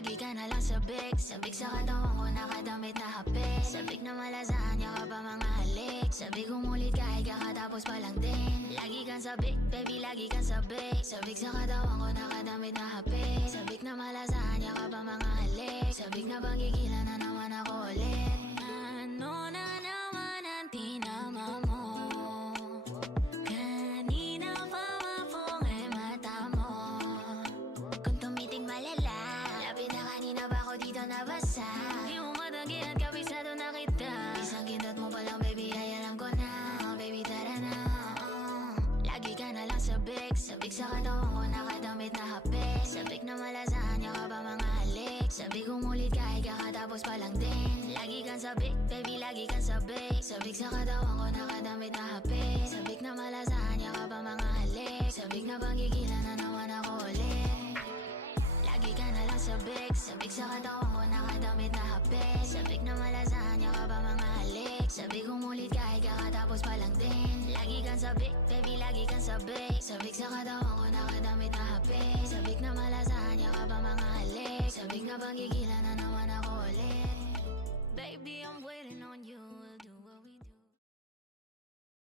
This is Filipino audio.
Lagi ka na lang sabik, sabik sa katawan ko, nakadamit na hapik. Sabik na malasahan niya ka pa mga halik. Sabik umulit kahit kakatapos pa lang din. Lagi kang sabik, baby, lagi kang sabik. Sabik sa katawan ko, nakadamit na hapik. Sabik na malasahan niya ka pa mga halik. Sabik na bang gigilan na naman ako ulit. Ano na naman ang tinama mo? Kanina pa mapungay mata mo. Kung tumiting malala, lapit na kanina ba ako dito nabasa? Di mo matanggi at kabisado na kita. Isang kindat mo pa lang, baby, ay alam ko na. Baby, tara na. Lagi ka na lang sabik, sabik sa katawan ko, nakadamit na hapik. Sabik na malasahan niya ka pa mga halik. Sabik umulit kahit kakatapos pa lang din. Lagi kang sabik, baby, lagi kang sabik. Sabik sa katawan ko, nakadamit na hapik. Sabik na malasahan niya ka pa mga halik. Sabik na bang gigilan na naman ako ulit. Lagi ka na lang sabik, sabik sa katawan ko, nakadamit na hapik. Sabik na malasahan niya ka pa mga halik. Sabik umulit kahit kakatapos pa lang din. Lagi kang sabik, baby, lagi kang sabik. Sabik sa katawan ko, nakadamit na hapik. Sabik na malasahan niya ka pa mga halik. Sabik na bang gigilan na naman